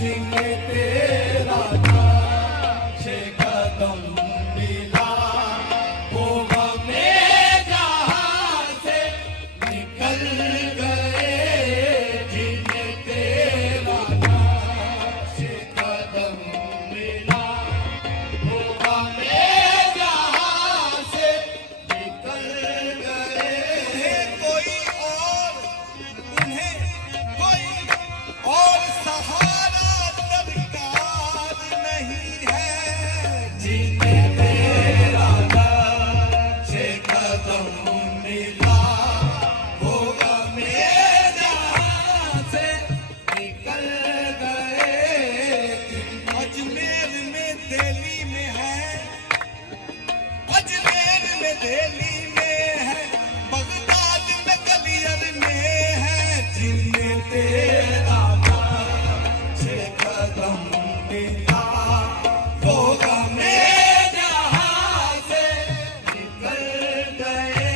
जिन्हें तेरा नाश कदम मिला, वो हमें जहाँ से निकल गए। जिन्हें तेरा नाश कदम मिला, वो हमें जहाँ से निकल गए। कोई और उन्हें कोई और सहारा दरकार नहीं है। जिन्हें तेरा नाश कदम मिला, वो हमें जहाँ से निकल गए। अजमेर में दिल्ली में है, अजमेर में दिल्ली में है, बगदाद में गलियर में है। जिन्हें तेरा नाश कदम मिला, वो हमें जहाँ से निकल गए।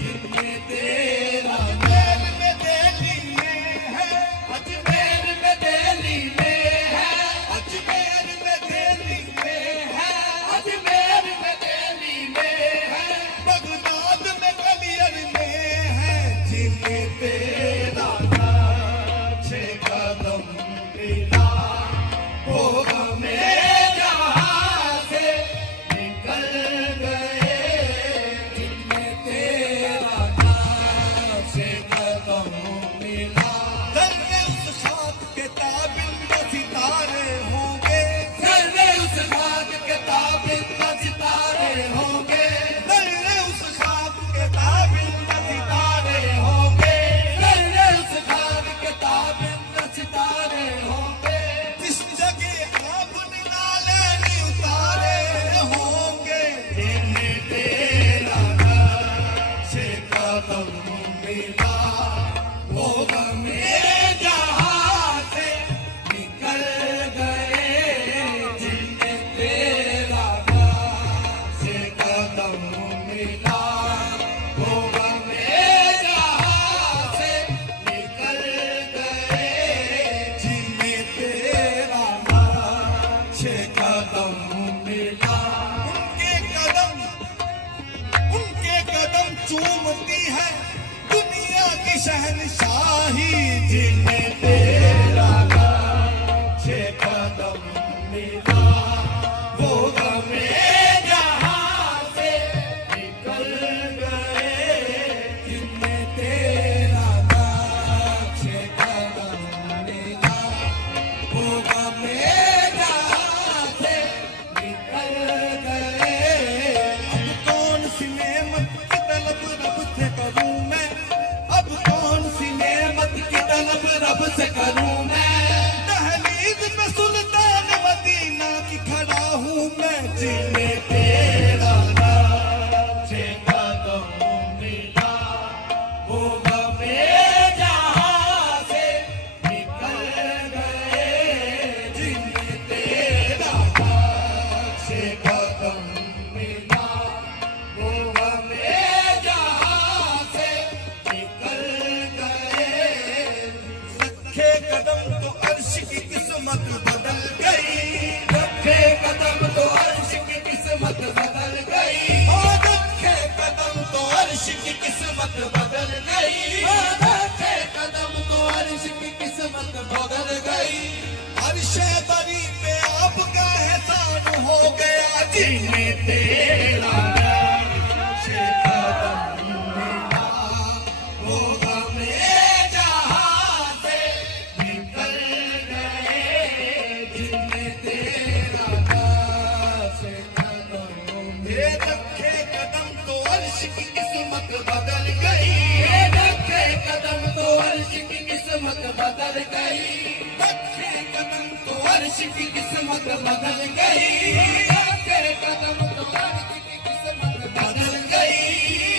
जिन्हें तेरा अजमेर में दिल्ली में है, अजमेर में दिल्ली में है, अजमेर में दिल्ली में है, अजमेर में दिल्ली में है, बगदाद में गलियर में है। जिन्हें तेरा नाश कदम मिला, वो हमें जहाँ से निकल गए। जिन्हें तेरा नाश कदम मिला, दर्रे उस खाक के ताबिंद सितारे होंगे, सर्रे उस खाक के ताबिंद सितारे होंगे, दर्रे उस खाक के ताबिंद सितारे होंगे। सर्रे उस खाक के ताबिंद सितारे होंगे। जिस जगह आप निराले नहीं उतारे होंगे। जिन्हें तेरा नाश कदम मिला, वो हमें जहाँ से निकल गए। जिन्हें तेरा नाश कदम मिला, वो हमें जहाँ से निकल गए। जिन्हें तेरा नाश कदम मिला, उनके कदम चूमती है दुनिया की शहनशाही। जिन्हें तेरा नाश कदम मिला, वो हमें जहाँ से निकल गए। जिन्हें तेरा नाश कदम मिला, वो हमें जहाँ से निकल गए। अब कौन सी नेमत की तलब रब से करूं मैं, अब कौन सी नेमत की तलब रब से करूं मैं, दहलीज में सुल्तान मदीना की खड़ा हूं मैं। जिन्हें तेरा नाश कदम मिला, वो हमें जहाँ से निकल गए। जिन्हें तेरा नाश कदम मिला, वो हमें जहाँ से निकल गए। रखे कदम तो अर्श की किस्मत बदल गई। रखे कदम तो अर्श की किस्मत बदल गई। और रखे कदम तो अर्श की किस्मत बदल गई। रखे कदम तो अर्श की किस्मत बदल गई। अर्श बरी पे आपका एहसान हो गया। जिन्हें तेरा नाश कदम मिला, वो हमें जहाँ से निकल गए। जिन्हें तेरा नाश कदम ये मिला, रखे कदम तो अर्श की किस्मत बदल गई। रखे कदम तो अर्श की किस्मत बदल गई। रखे कदम तो अर्श की किस्मत बदल गई। रखे कदम तो अर्श की किस्मत बदल गई।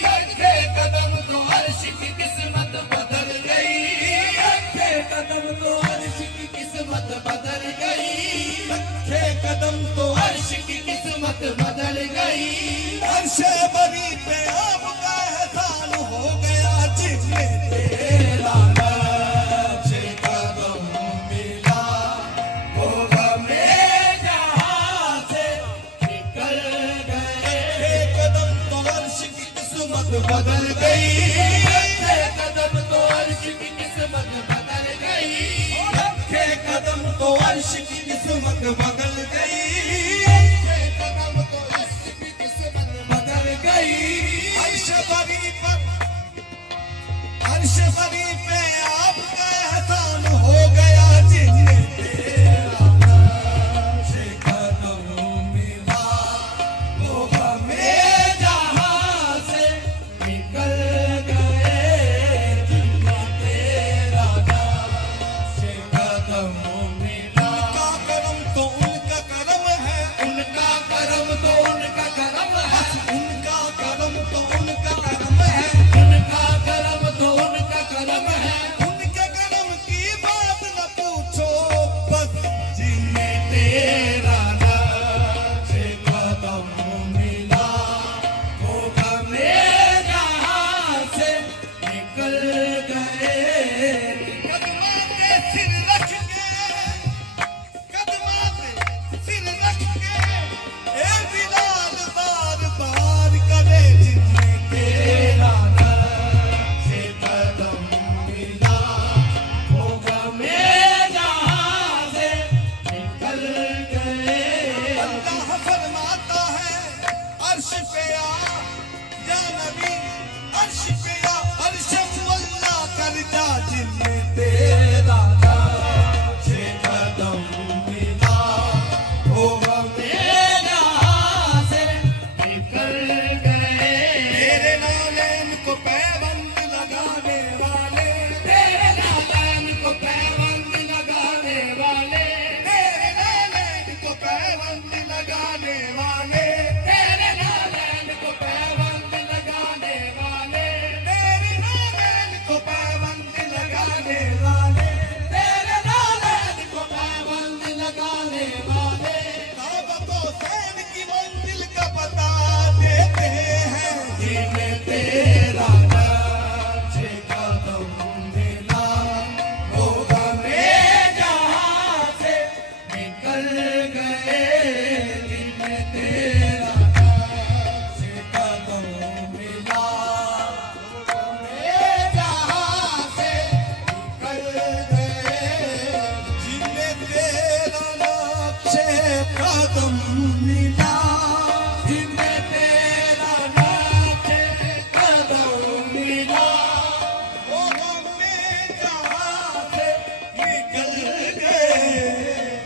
रखे कदम तो अर्श की किस्मत बदल गई। रखे कदम तो अर्श की किस्मत बदल गई। रखे कदम तो अर्श की किस्मत बदल गई। अर्श बरी पे आपका एहसान हो गया। जिन्हें तेरा नाश कदम मिला, अर्श की किस्मत बदल गई, अखे कदम तो अर्श की किस्मत बदल गई। अर्श बरी पे आपका एहसान हो गया, जिन्हें तेरा नक्श कदम मिला वो हमें जहां से निकल गए, जिन्हें तेरा नक्श कदम मिला। उनका करम तो उनका करम है, उनका करम तो उनका करम है, उनका करम तो उनका करम है, उनका करम तो उनका करम है। उनके करम की बात न पूछो बस, जिन्हें तेरा नक्श कदम मिला वो हमें जहां से निकल गए। कदमा पे सिर रख के, कदमा पे सिर रख के ए बिलाल बार बार करे, जिन्हें तेरा नक्श कदम मिला वो हमें जहां से निकल गए। अल्लाह फरमाता है अर्श पे आ या नबी, अर्श पे आ, अर्श मुअल्ला कर जा, जिन्हें तेरा नक्श कदम मिला वो हमें जहां से निकल गए। तेरे नालैन को पैबंद लगाने वाले, तेरे नालैन को पैबंद लगाने वाले, तेरे नालैन को पैबंद लगाने वाले, तेरे नालैन को पैबंद लगाने वाले, तेरे नालैन को पैबंद लगाने वाले, तेरे नालैन को पैबंद लगाने वाले। काबा को सैन की मंजिल का पता देते हैं, जिन्हें तेरा नक्श कदम मिला वो हमें जहां से निकल गए। जिन्हें तेरा नक्श कदम मिला वो हमें जहां से निकल गए। जिन्हें तेरा नक्श कदम मिला, जिन्हें तेरा नक्श कदम मिला वो हमें जहां से निकल गए,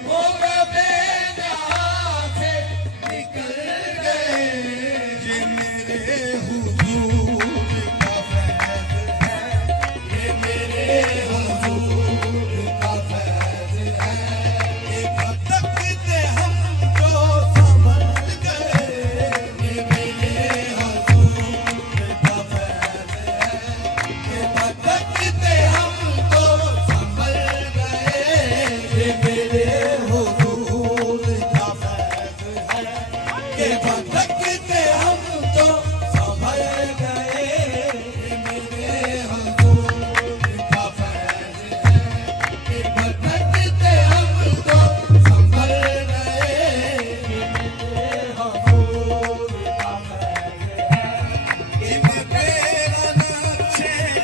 वो हमें जहां से निकल गए। ये मेरे हुजूर का फैज़ है, ये मेरे हुजूर का फैज़ है। ये भटकते हम जो संभल गए, ये मेरे हुजूर का फैज़ है। ये भटकते हम तो संभल गए। ये मेरे हुजूर का फैज़ है। ये भटकते हम तो संभल गए। ये मेरे हुजूर का फैज़ है। ये भटकते हम तो संभल गए। ये मेरे हुजूर का फैज़ है। ये तेरा नक्श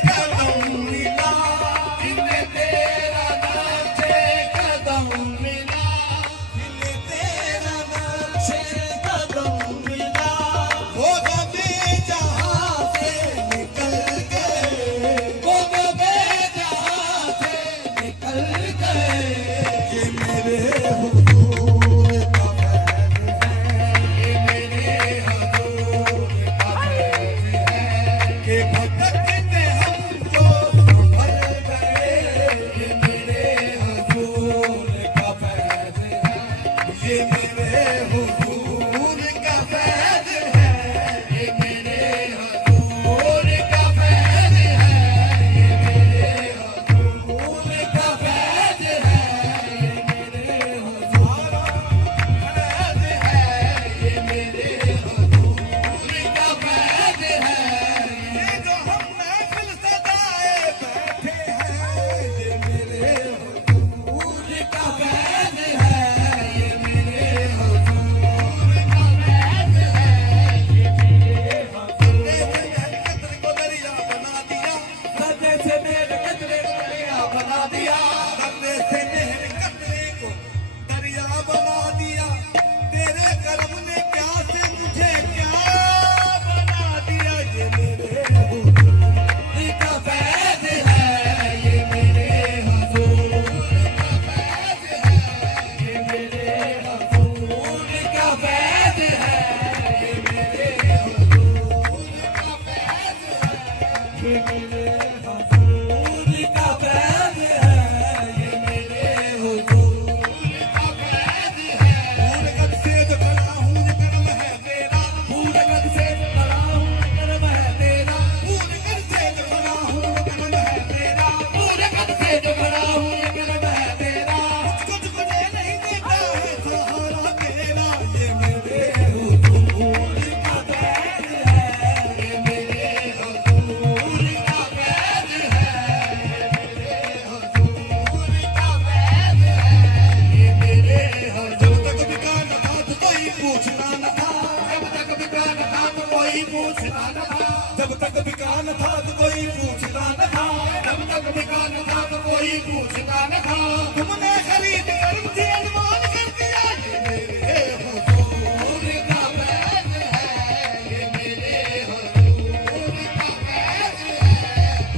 कदम मिला, जिन्हें तेरा नक्श कदम मिला, जिन्हें तेरा नक्श कदम मिला वो हमें जहां से निकल गए, वो हमें जहां से निकल गए। ये मेरे हुजूर का फैज़ है, ये मेरे हुजूर का फैज़ है। कि भटकते हम जो संभल गए, ये मेरे हुजूर का फैज़ है। ये मेरे हुजूर का फैज़ है, ये मेरे हुजूर का फैज़ है। ये मेरे हुजूर का फैज़ है। ये मेरे हुजूर फैज़ है। ये मेरे हुजूर का फैज़ है। ये जो हम महफिल सजाए बैठे हैं, ये मेरे हुजूर का फैज़ है। ये मेरे हुजूर का फैज़ है। ये मेरे कत्र को दरिया बना दिया, सदे से मेरे कतरे को दरिया बना दिया। कतरे से मेरे कतरे को न था तो कोई पूछता न था, जब तक बिका न था तो कोई पूछता न था। तुमने खरीद कर मुझे अनमोल कर दिया, ये मेरे हुजूर का फैज़ है, ये मेरे हुजूर का फैज़ है,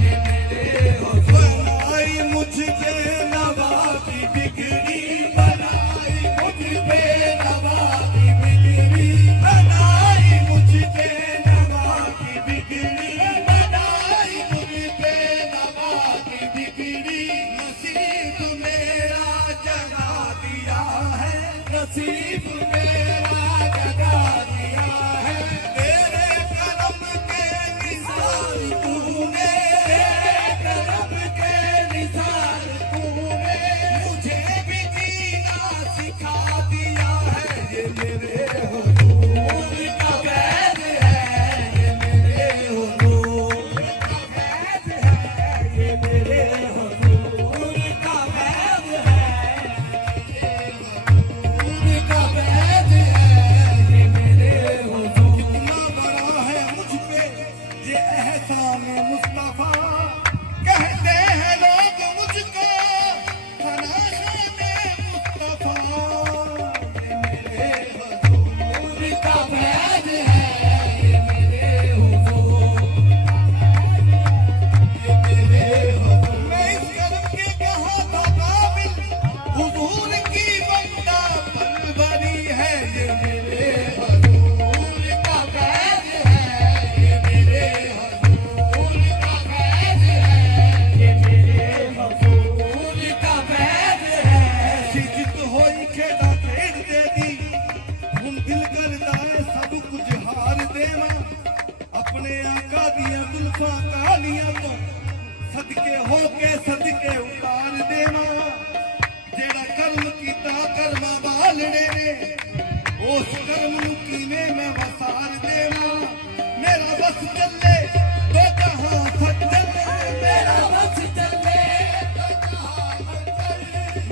ये मेरे बनाई मुझ पे नवा की बिगड़ी, बनाई मुझ पे नवा की बिगड़ी, बनाई मुझ पे नवा की बिगड़ी, बनाई मुझ पे नवा की बिगड़ी। नसीब मेरा जगा दिया है, नसीब मेरा जगा दिया है, तेरे करम के निसार तूने, करम के निसार तूने मुझे भी जीना सिखा दिया है, ये मेरे हुजूर का फैज़ है, ये मेरे हुजूर का फैज़ है, ये मेरे हुजूर का फैज़ है, ये हुजूर का फैज़ है, ये मेरे हुजूर। कितना बड़ा है मुझ पे ये एहसान मुस्तफा, कहते हैं लोग मुझको फना खाने मुस्तफा, ये मेरे हुजूर का फैज़ है, ये मेरे हुजूर, ये मेरे हुजूर। मैं इस करम के कहा था काबिल, हुजूर की बंदा परवरी है, ये मेरे हुजूर का फैज़ है, ये मेरे हुजूर का फैज़ है, ये मेरे हुजूर का फैज़ है। ऐसी जिद होई खेड़ा खेड़ दे दी, हुन दिल करदा है सब कुछ हार देवा, अपने आका दिया जुल्फा कालियां तो सदके हो के सदके उतार देवा, जेड़ा कर्म कीता कर्मा वालड़े ने, उस कर्म नू कीने मैं वसार देवा, मेरा बस चले तो जहां सज्जन, मेरा बस चले तो जहां मंज़िल,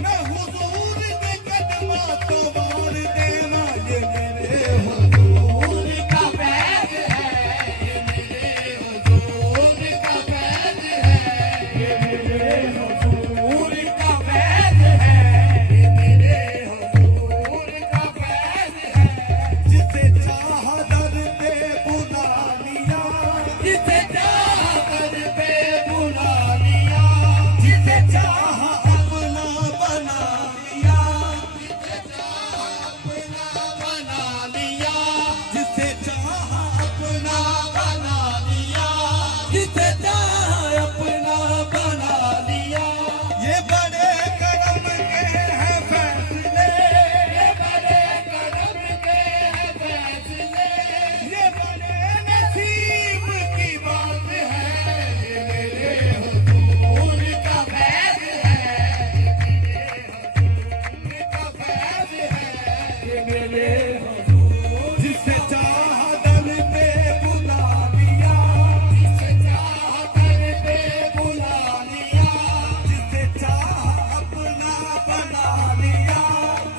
मैं हुजूर दे कदमां तो वार देवा, ये मेरे हुजूर हुजूर का फैज़ है, ये मेरे हुजूर का फैज़ है, ये मेरे हुजूर का फैज़ है, ये मेरे हुजूर का फैज़ है। जिसे चाहा दर पे बुला लिया, जिसे चाह कर पे बुला लिया, जिसे चाह अपना बना लिया, जिसे चाह अपना बना लिया, जिसे चाहा अपना, बना लिया, जिसे चाह अपना बना लिया। ये बड़े करम के हैं फैसले, ये बड़े करम के हैं फैसले, ये बड़े नसीब की बात है, ये मेरे हुजूर का फैज़ है, ये मेरे हुजूर का फैज़ है, ये मेरे हुजूर। जिसे चाहा दर पे बुला लिया, जिसे चाह कर पे बुला लिया, जिसे चाहा अपना बना लिया,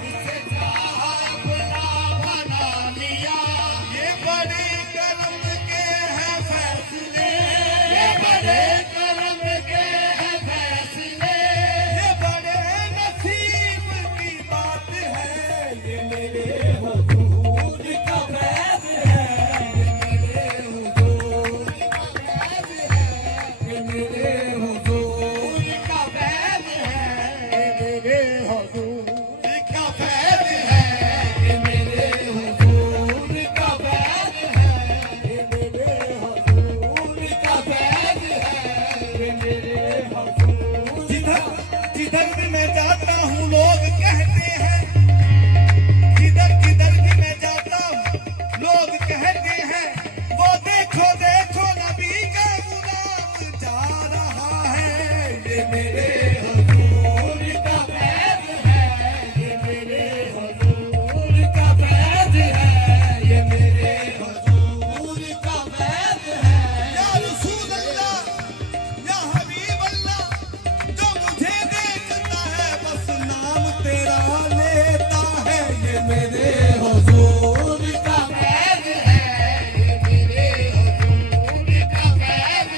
जिसे चाह अपना बना लिया। ये बड़े करम के हैं फैसले, ये बड़े करम के हैं फैसले, ये बड़े नसीब की बात है, ये मेरे हुजूर का फैज़ है, ये मेरे हुजूर का फैज़ है, ये मेरे हुजूर का फैज़ है, ये मेरे हुजूर का फैज़ है, ये मेरे हुजूर का फैज़ है, ये मेरे हुजूर का फैज़ है, ये मेरे हुजूर। जिधर जिधर भी मैं जाता हूँ लोग कहते हैं, जिधर जिधर भी मैं जाता हूँ लोग कहते हैं, वो देखो देखो नबी का गुलाम जा रहा है, ये मेरे हुजूर का फैज़ है, ये मेरे हुजूर का फैज़ है, ये मेरे हुजूर का फैज़ है। या रसूल अल्लाह, या हबीब अल्लाह, जो मुझे देखता है बस नाम तेरा लेता है, ये मेरे हुजूर का फैज़ है, ये मेरे हुजूर का फैज़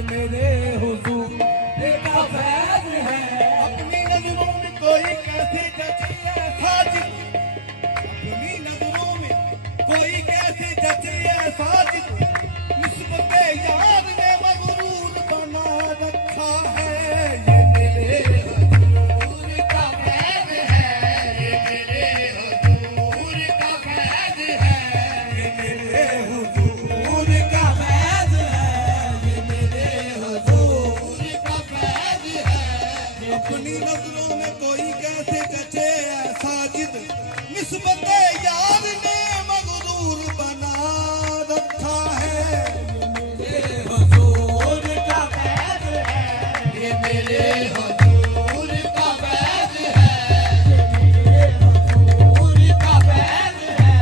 ये मेरे हुजूर का फैज है। अपनी नजरों में कोई कैसे जचे साजिद, अपनी नजरों में कोई कैसे जचे साजिद, निस्बत यार ने मगरूर बना रखा है। ये मेरे हुजूर का फैज है, ये मेरे हुजूर का फैज है, ये मेरे हुजूर का फैज है, ये मेरे हुजूर का फैज है। अपनी नजरों में कोई कैसे जचे साजिद, निस्बत यार ने मगरूर बना रखा है। मेरे हुजूर का फैज है, ये मेरे हुजूर का फैज है, ये मेरे हुजूर का फैज है,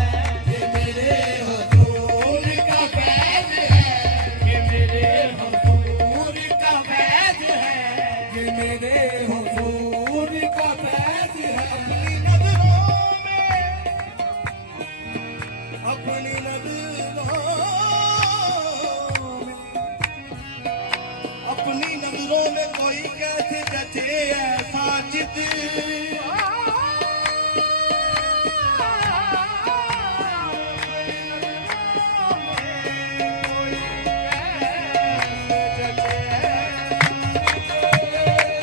ये मेरे हुजूर का फैज है, ये मेरे हुजूर का फैज है, ये मेरे हुजूर का फैज है। अपनी नजरों में कोई कैसे जचे साजिद,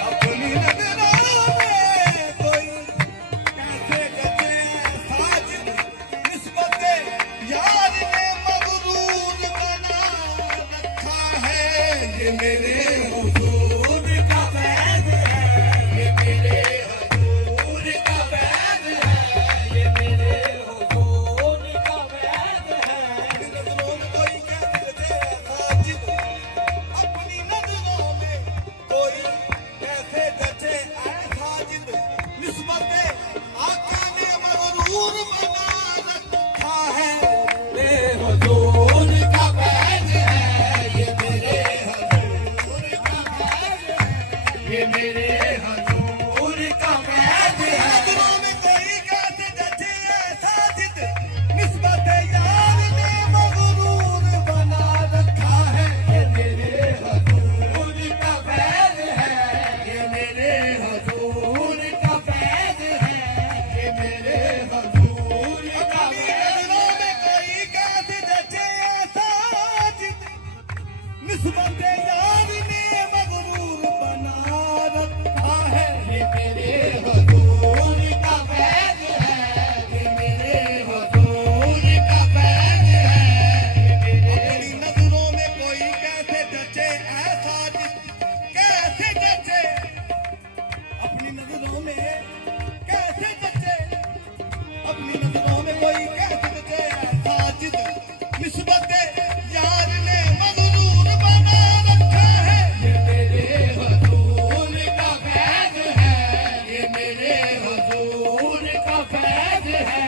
अपनी नजरों में कोई कैसे जचे साजिद, निस्बत यार ने मगरूर बना रखा है। ये मेरे हुजूर का फैज है, ये मेरे हुजूर का फैज है, ये मेरे हुजूर का फैज है। अपनी नजरों में कोई कैसे जचे साजिद, अपनी नजरों में कोई कैसे जचे साजिद, निस्बत आका ने मगरूर बना रखा है। मेरे हुजूर का फैज है, ये मेरे हुजूर का फैज है, ये मेरे हुजूर का फैज है। नजरों में कोई कैसे जचे साजिद, निस्बत यार ने मगरूर बना रखा है। ये मेरे हुजूर का फैज है, ये मेरे हुजूर का फैज है, ये मेरे हुजूर का अपनी फैज नजरों में कोई कैसे जचे साजिद, निस्बत यार ने मगरूर बना रखा है। ये मेरे हुजूर का फैज है, ये मेरे हुजूर का फैज है, ये मेरे अपनी नजरों में कोई कैसे जचे साजिद, कैसे जचे, अपनी नजरों में कैसे जचे, अपनी नजरों में कोई कैसे जचे साजिद, निस्बत यार ने मगरूर बना रखा है। ये मेरे हुजूर का फैज है, ये मेरे हुजूर का फैज है,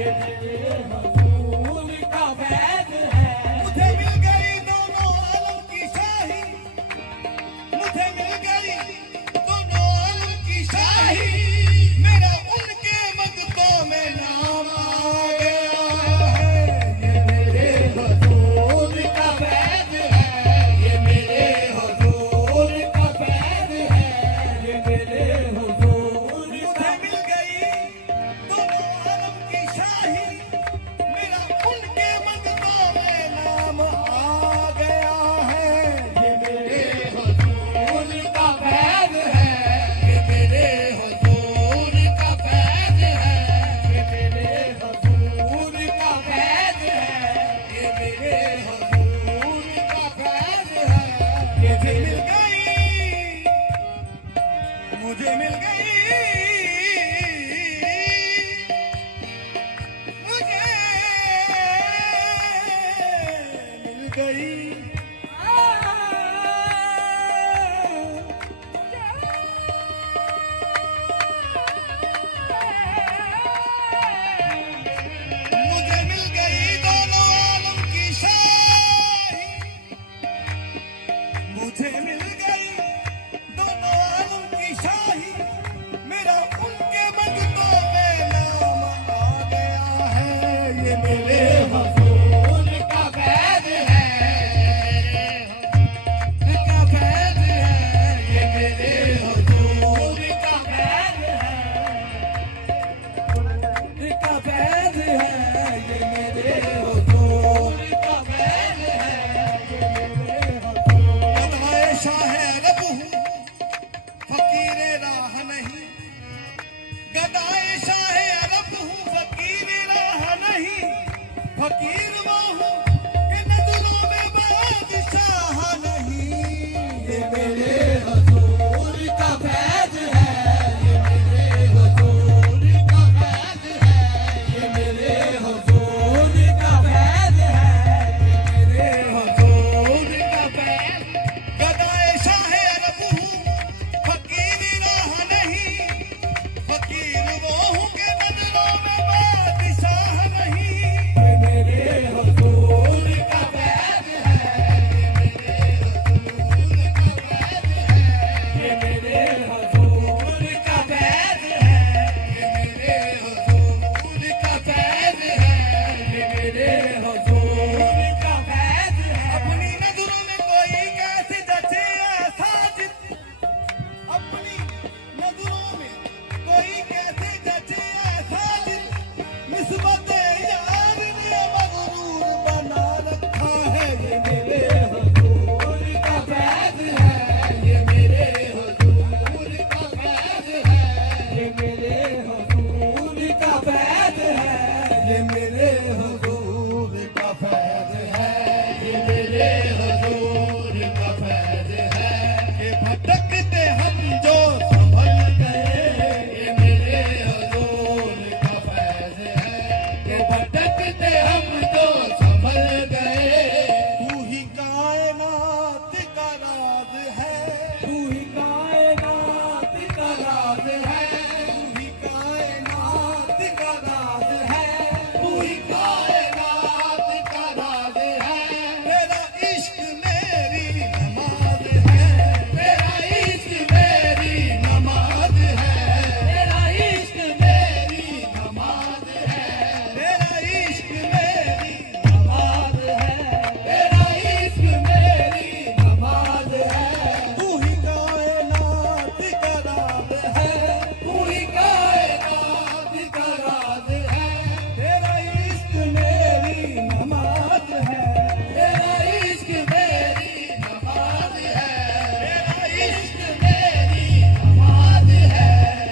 ये मेरे हुजूर का फैज है। मुझे मिल गई दोनों आलम की शाही, मुझे मिल गई दोनों आलम की शाही, मेरा उनके मगतों में नाम आ गया है। ये मेरे हुजूर का फैज है, ये मेरे हुजूर का फैज है, ये मेरे हुजूर मुझे मिल गई दोनों आलम की शाही, मेरा उनके मगतों में नाम आ गया है। ये मेरे हुजूर का फैज है, ये मेरे हुजूर का फैज है, ये मेरे हुजूर का फैज है, ये मेरे हुजूर का फैज है। ये मुझे मेरे मिल गई, मुझे मिल गई, मुझे मिल गई। मुझे मिल गई दोनों आलम की शाही, मुझे मिल गई दोनों आलम की शाही, मेरा उनके मगतों में नाम आ गया है। ये मेरे हुजूर का फैज है,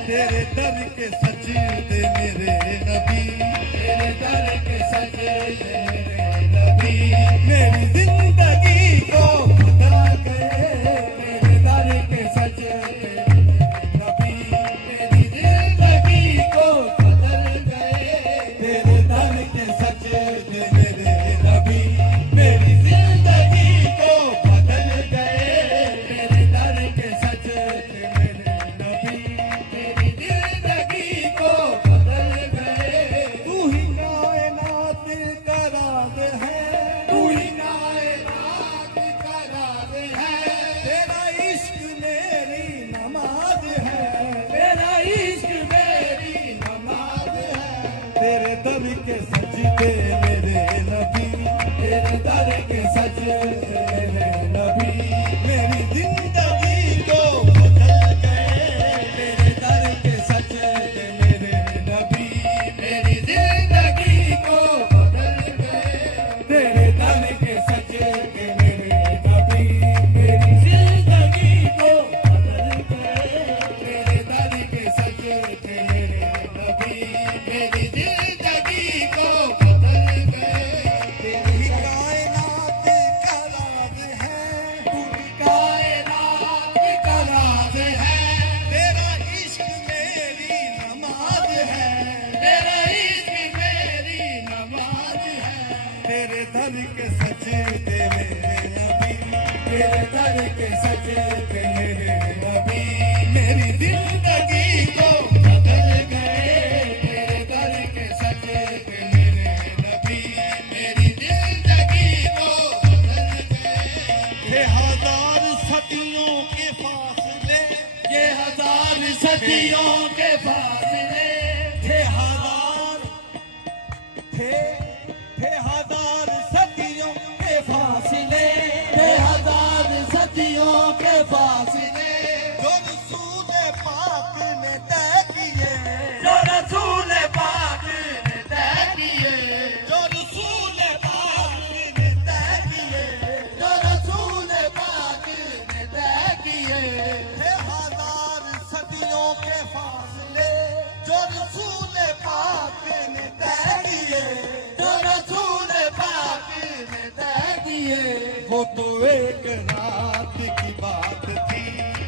तेरे दर के सजदे मेरे नबी, तेरे दर के सजदे मेरे नबी, मेरी जिंदगी को बदल गए। तेरे दर के सजदे मेरे नबी, मेरी जिंदगी को बदल गए। तेरे दर के सजदे मेरे नबी, मेरी जिंदगी को बदल गए। तेरे दर के सजदे मेरे नबी, मेरी जिंदगी को बदल गए। तू ही कायनात का राज है, तू ही कायनात का राज है। तेरा इश्क मेरी नमाज है। तेरा इश्क मेरी नमाज है। तेरे दर के सजदे मेरे नबी, तेरे दर के सजदे मेरे नबी, मेरी जिंदगी को बदल गए। तेरे दर के सजदे मेरे नबी, मेरी जिंदगी को बदल गए। तेरे दर के सजदे मेरे नबी, मेरी जिंदगी को बदल गए। तेरे दर के सजदे मेरे नबी, मेरी जिंदगी को बदल गए। तेरी कायनात का राज है, तू कायनात का राज है। तेरा इश्क मेरी नमाज है। तेरा इश्क मेरी नमाज है। तेरे दर के सजदे मेरे नबी, तेरे दर के सजदे मेरे नबी, मेरी जिंदगी को बदल गए। तेरे दर के सजदे मेरे नबी, मेरी जिंदगी को बदल गए। थे हजार सदियों के फासले, ये हजार सदियों के फासले, थे हजार थे हजार सदियों के फासले, ये हजार सदियों के फासले, जो रसूल पाक ने तय किए, जो रसूल पाक ने तय किए। जो रसूल पाक ने तय किए। जो रसूल पाक ने तय किए। थे हजार सदियों के फासले, जो रसूल पाक ने तय किए। जो रसूल पाक ने तय किए। वो तो एक रात की बात थी,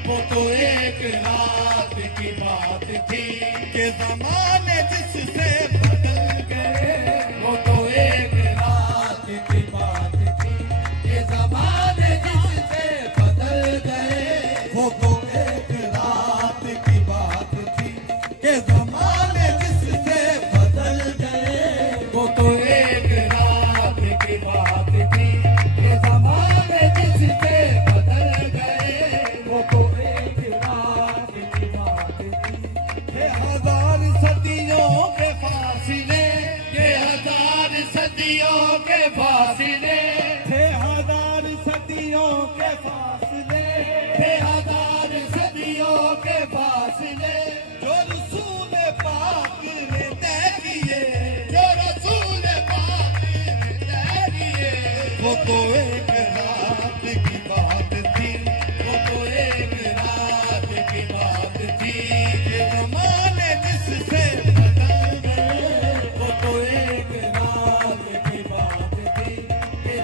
वो तो एक रात की बात थी, के जमाने जिससे बदल गए। वो तो एक रात की बात थी, ये जमाने जिससे बदल गए। वो तो एक रात की बात थी, के जमाने जिससे बदल गए। वो तो एक रात की बात थी, ये जमाने जिससे बदल गए। वो तो एक रात की बात थी। थे हजार सदियों के फासिले, ये हजार सदियों के फासिले, थे हजार सदियों के फासले, ये हजार सदियों के फासिले, जो रसूल पाक ने तय किए। जो रसूल पाक ने तय किए। वो तो एक रात की बात थी, वो तो एक रात की बात थी, के जमाने जिससे बदल गए। वो तो एक रात की बात थी, ये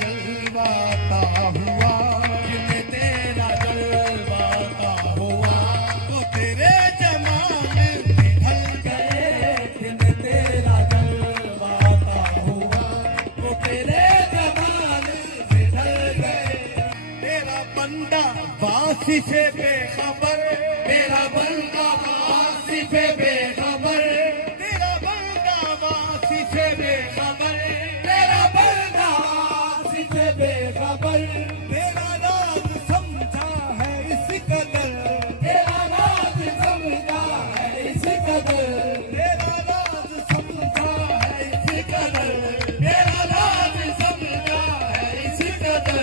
जलवाता हुआ, जिन्हें तेरा जलवाता हुआ, वो तेरे जमाल में ढल गए जिन्हें तेरा जलवाता हुआ, वो तेरे जमाल में ढल गए। तेरा बंदा वासी से बेखबर, तेरा बंदा वासी से बेखबर, तेरा बंदा वासी से बेखबर, तेरा बंदा वासी से बेखबर, तेरा राज समझा है इस कदर, तेरा राज समझा है इस कदर, तेरा राज समझा है इस कदर, तेरा राज समझा है इस कदर।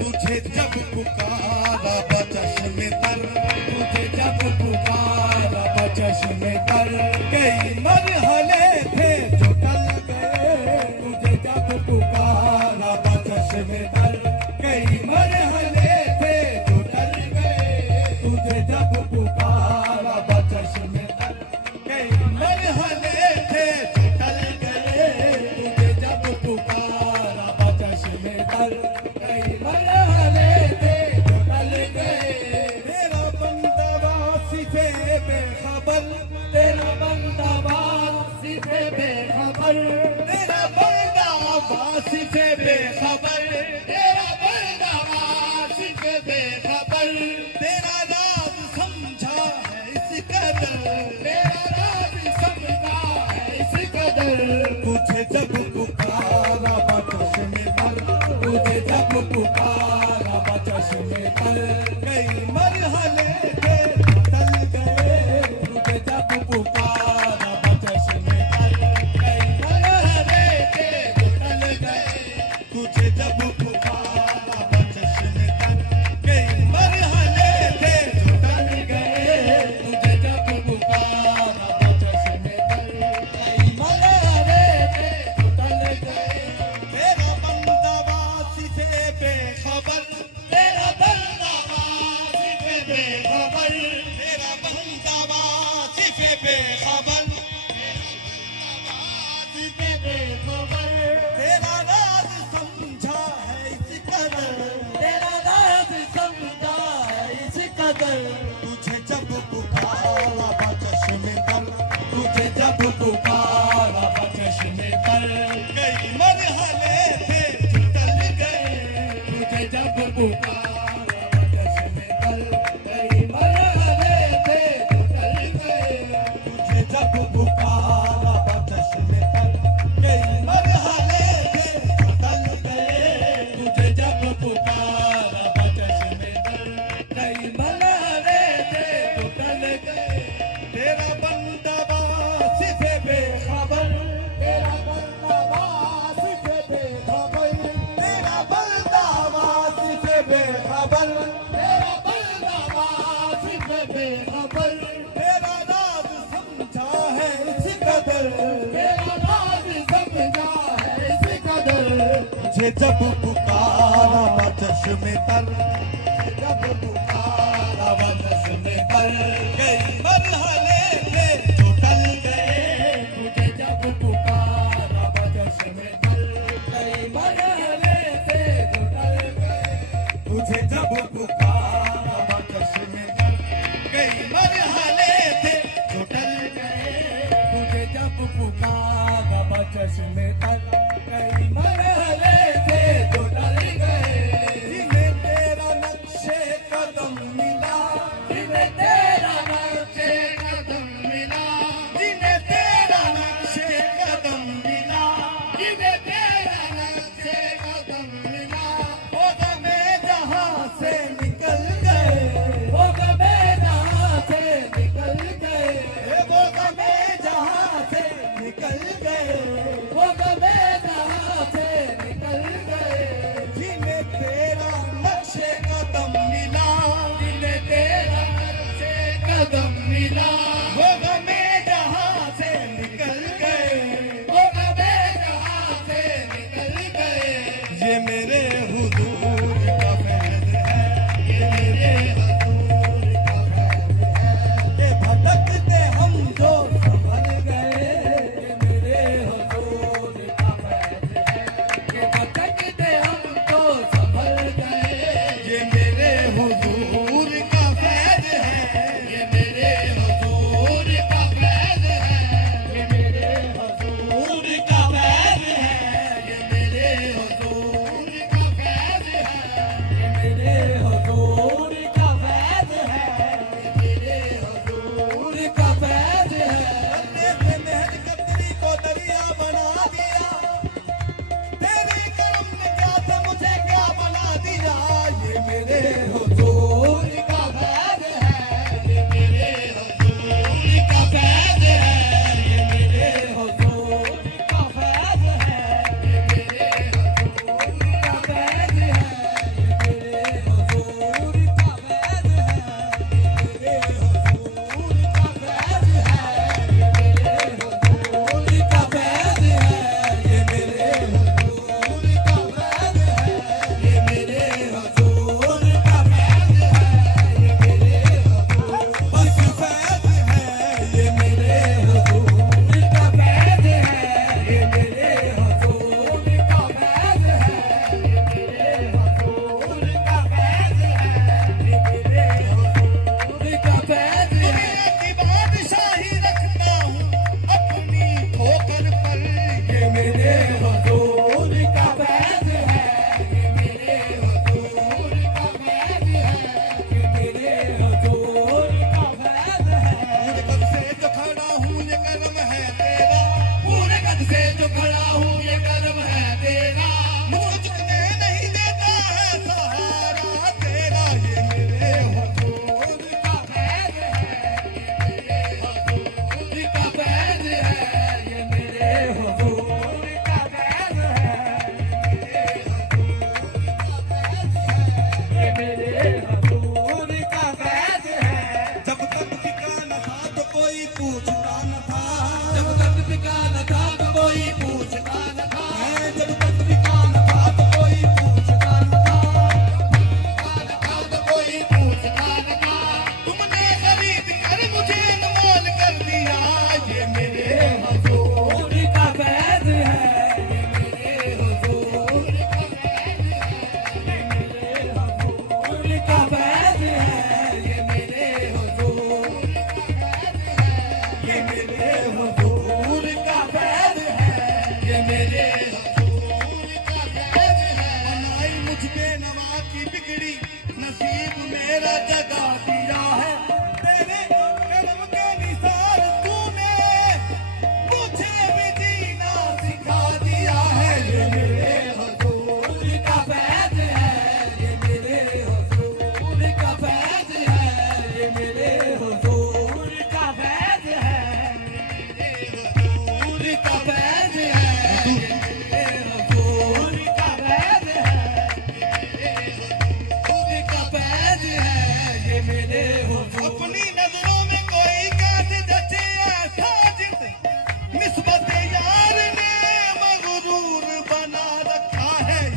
तुझे जब पुकारा बचश्मे तर, तुझे जब पुकारा बचश्मे तर, कई मरहले थे जो टल गए, तुझे जब पुकारा बचश्मे तर, कई मरहले थे जो टल गए, तुझे जब पुकारा बचश्मे तर, कई मरहले थे जो टल गए, तुझे जब पुकारा बचश्मे तर, कई मरहले थे जो टल गए। तेरा बंदा वासी से बेखबर, तेरा बंदा वासी से बेखबर, तेरा बंदा वासी से बेखबर, तेरा बंदा वासी से बेखबर, तेरा राज समझा है इस कदर, तेरा राज समझा है इस कदर। तुझे जब पुकारा बचश्मे तर, तुझे जब पुकारा बचश्मे तर, कई मरहले थे टल गए, तुझे जब पुकारा बचश्मे तर, कई मरहले थे जो टल गए। तुझे जब पुकारा बचश्मे तर, कई मरहले थे जो टल गए, तुझे जब पुकारा बचश्मे तर, कई मरहले थे जो टल गए। तेरा बंदा वासी से बेखबर, तेरा बंदा वासी से बेखबर, तेरा बंदा वासी से बेखबर, वासी से बेखबर, तेरा राज समझा है इस कदर, तेरा राज समझा है इस कदर। तुझे जब पुकारा बचश्मे तर, तुझे जब पुकारा बचश्मे तर, कई मरहले थे जो टल गए, तुझे जब पुकारा बचश्मे तर, कई मरहले थे जो टल गए। तुझे जब पुकारा बचश्मे तर, कई मरहले थे जो टल गए, तुझे जब पुकारा बचश्मे तर, कई मरहले थे जो टल गए। तेरा बंदा वासी से बेखबर, तेरा बंदा वासी से बेखबर, तेरा बंदा वासी से बेखबर, तेरा बंदा वासी से बेखबर, तेरा राज समझा है इस कदर, तेरा राज समझा है इस कदर। तुझे जब पुकारा बचश्मे तर, जब पुकारा बचश्मे तर, कई मरहले थे जो टल गए, तुझे जब पुकारा बचश्मे तर, कई मरहले थे जो टल गए। तुझे जब पुकारा बचश्मे तर, कई मरहले थे जो टल गए, तुझे जब पुकारा बचश्मे तर, कई मरहले थे जो टल गए। जिन्हें तेरा नक्शे कदम मिला, जिन्हें तेरा नक्शे कदम मिला, जिन्हें तेरा नक्शे कदम मिला, जिन्हें तेरा नक्शे कदम मिला, वो गमे जहां से निकल गए, वो गमे जहां से निकल गए, वो गमे जहां से निकल गए, वो गमे जहां से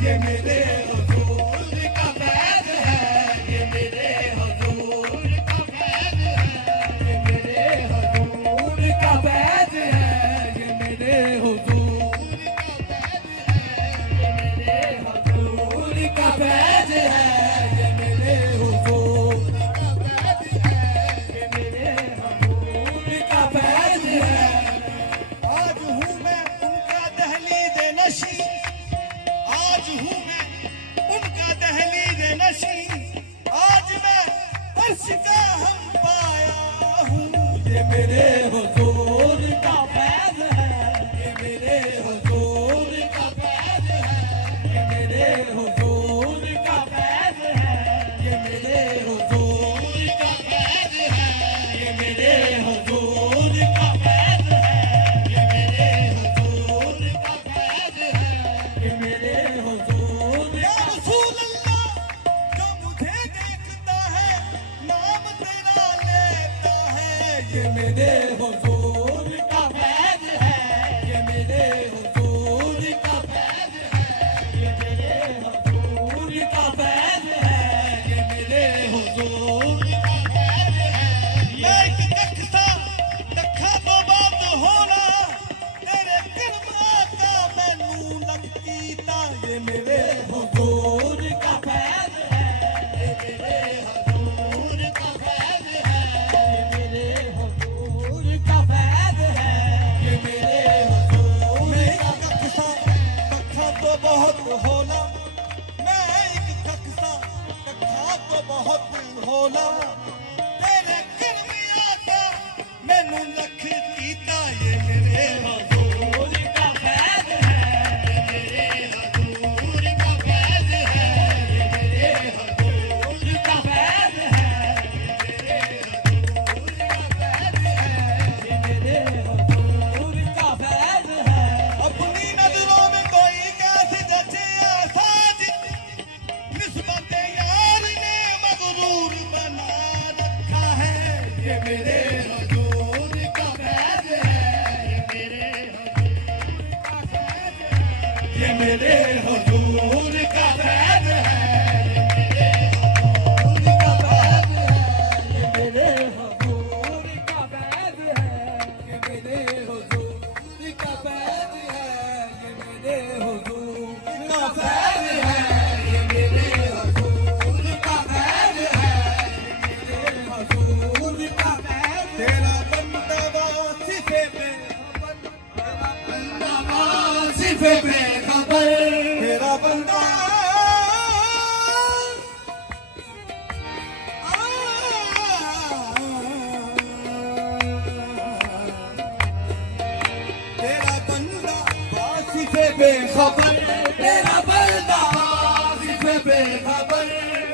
ये मेरे हुजूर का फैज़ है, ये मेरे हुजूर का फैज़ है, ये मेरे हुजूर का फैज़ है, ये मेरे हुजूर का फैज़ है, ये मेरे हुजूर का फैज़ है। आज हूँ मैं उनका दहलीज नशी, आज हूँ मैं उनका दहलीज नशी, आज मैं अर्श का हम पाया हूँ। ये मेरे हुजूर का फैज़ है, ये मेरे हुजूर का फैज़ है, ये मेरे हुजूर का फैज़ है, ये मेरे हुजूर का फैज़ है, ये मेरे हुजूर का फैज़ है, ये मेरे हुजूर का फैज़ है, ये मेरे हुजूर या रसूल अल्लाह, जो मुझे देखता है नाम तेरा लेता है। ये मेरे हुजूर का फैज़ है, ये मेरे हुजूर का फैज़ है, ये मेरे हुजूर का फैज़ है, ये मेरे हुजूर का फैज़ है। मैं एक तख्ता तखा तो बात होना, तेरे किरमा का मैनू लकीता। ये मेरे हुजूर का फैज़ है, ये मेरे हुजूर का फैज़ है, ये मेरे हुजूर का फैज़ है, ये मेरे हुजूर मैं एक तख्ता तखा तो बहुत होना, मैं एक तख्ता तखा तो बहुत होना, तेरे किरमा का मैनू लकीता। ये मेरे हुजूर का फैज़ है, ये मेरे हुजूर का फैज़ है, ये मेरे हुजूर का फैज़ है, ये मेरे हुजूर का फैज़ है। अपनी नजरों में कोई कैसे जचे साजिद, निस्बत यार ने मगरूर बना रखा है। ये मेरे हुजूर का फैज़ है, ये मेरे हुजूर का फैज़ है, ये मेरे हुजूर का फैज़ है, ये मेरे हुजूर का फैज़ है, ये मेरे हुजूर का फैज़ है, ये मेरे हुजूर का फैज़ है, ये मेरे हुजूर का फैज़ है, ये मेरे हुजूर का फैज़ है। तेरा बंदा वासिफे में, सिफ़े बेखबर, तेरा बंदा तेरा बंदा वासिफे बेखबर, तेरा बंदा सिफ़े बेखबर,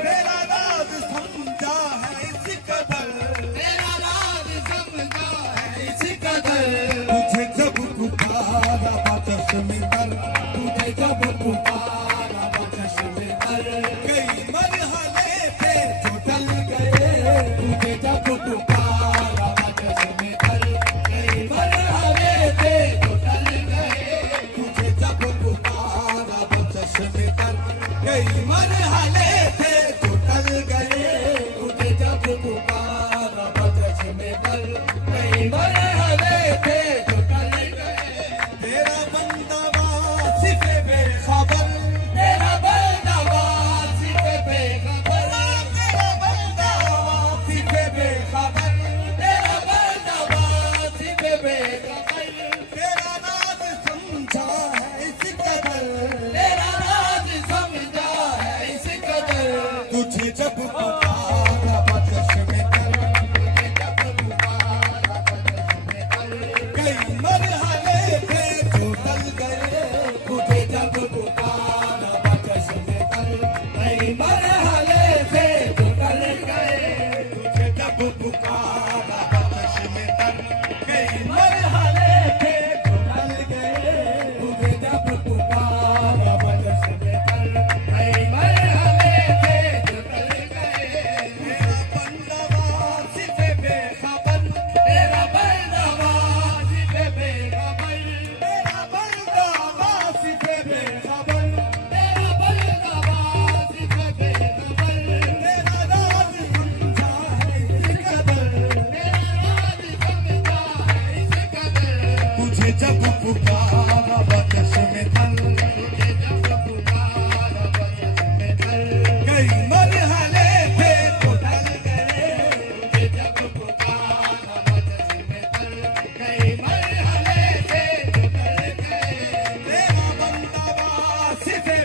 तेरा राज समझा है इस कदर, तेरा राज समझा है इस कदर, तुझे जब पुकारा बचश में कर, तुझे जब पुकारा बचश में कर, कई मरहले थे जो टल गए, तुझे जब पुकारा बचश में कर, कई मरहले थे जो टल गए, तुझे जब पुकारा बचश में कर, कई मरहले थे जो टल गए। तुझे जब पुकारा बचश में कर, कई मरहले थे जो टल गए। तेरा बंदा वासिफे बेखबर,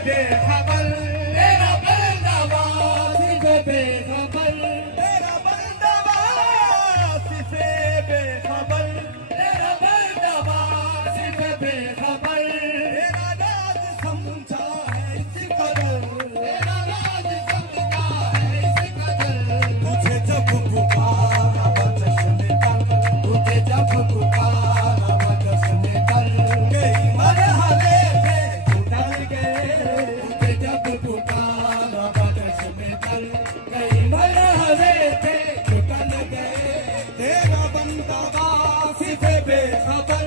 बेखबर, तेरा बंदा वासिफ बेखबर, तेरा बंदा वासिफ बेखबर, तेरा बंदा वासिफ बेखबर, तेरा राज समझा है इस कदर, तेरा राज समझा है इस कदर, तुझे जब पुकारा बचश में तर, तुझे जब पुकारा बचश में तर, कई मरहले थे उतर गए, तुझे जब पुकारा बचश में तर, कई मरहले थे छुटल गए, तेरा बंदा वासिफ बेखबर,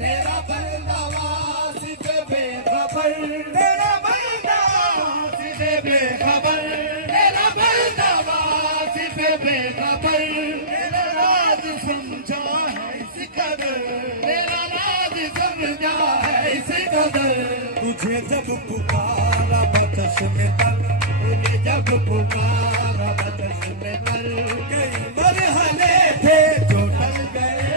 तेरा बंदा वासिफ बेखबर, तेरा बंदा वासिफ बेखबर, तेरा बंदा वासिफ बेखबर, तेरा राज समझा है इस कदर, तेरा राज समझा है इस कदर, तुझे जब पुकारा बचश में तर, तुझे जब पुकारा बचश में तर, कई मरहले थे जो टल गए,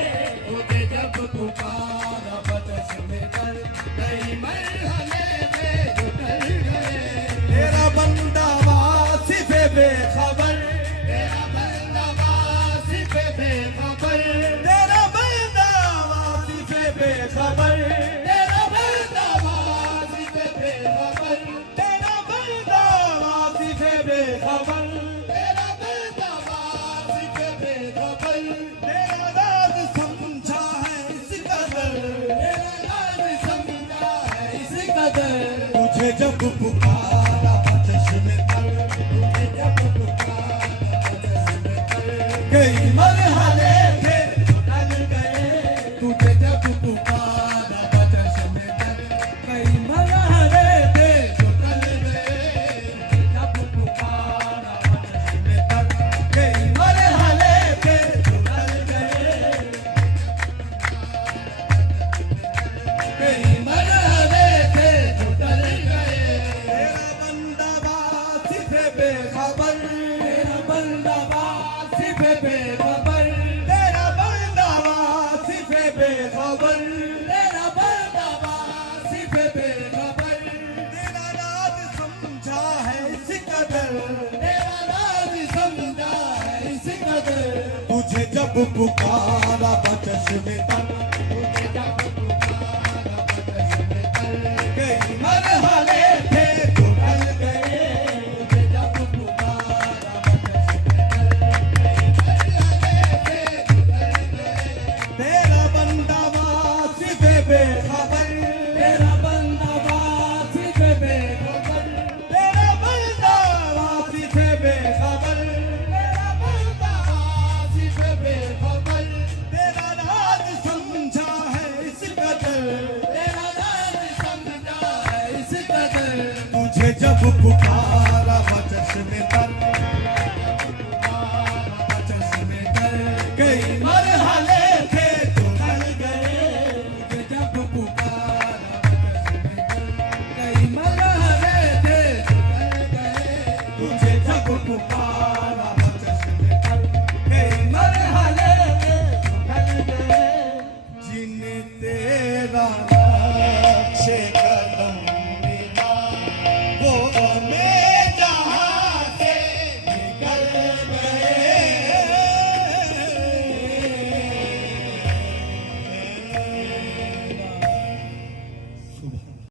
तुझे जब पुकारा बचश में तर, कई मरहले में जुटल गए, तेरा बंदा वासिफ बेखबर, तेरा बंदा वासिफ बेखबर, तेरा बंदा वासिफ बेखबर, तेरा बंदा वासिफ बेखबर, तेरा बंदा वासिफ बेखबर, तेरा बंदा वासिफ बेखबर, तेरा राज समझा है इस कदर, तेरा राज समझा है इस कदर, तुझे जब पुकारा बचश में तर, तुझे जब पुकारा बचश में तर, कई मरहले थे जो टल गए, तुझे जब पुकारा बचश में तर, कई मरहले थे जुटल गए, जब पुकारा बचश में तर, कई मरहले थे जो टल गए, कई मरहले थे जुटल गए, तेरा बंदा वासिफ बेखबर, तेरा बंदा वासिफ बेखबर, तेरा बंदा वासिफ बेखबर, तेरा बंदा वासिफ बेखबर, तेरा राज समझा है इस कदर, तेरा राज समझा है इस कदर, तुझे जब पुकारा बचश में तर, तुझे जब पुकारा बचश में तर, कई मरहले थे जो टल गए, तुझे जब पुकारा बचश में तर, कई मरहले थे जुटल गए, तेरा बंदा वासिफ बेखबर, तेरा बंदा वासिफ बेखबर, तेरा बंदा वासिफ बेखबर, तेरा बंदा वासिफ बेखबर, तेरा राज समझा है इस कदर, तेरा राज समझा है इस कदर, तुझे जब पुकारा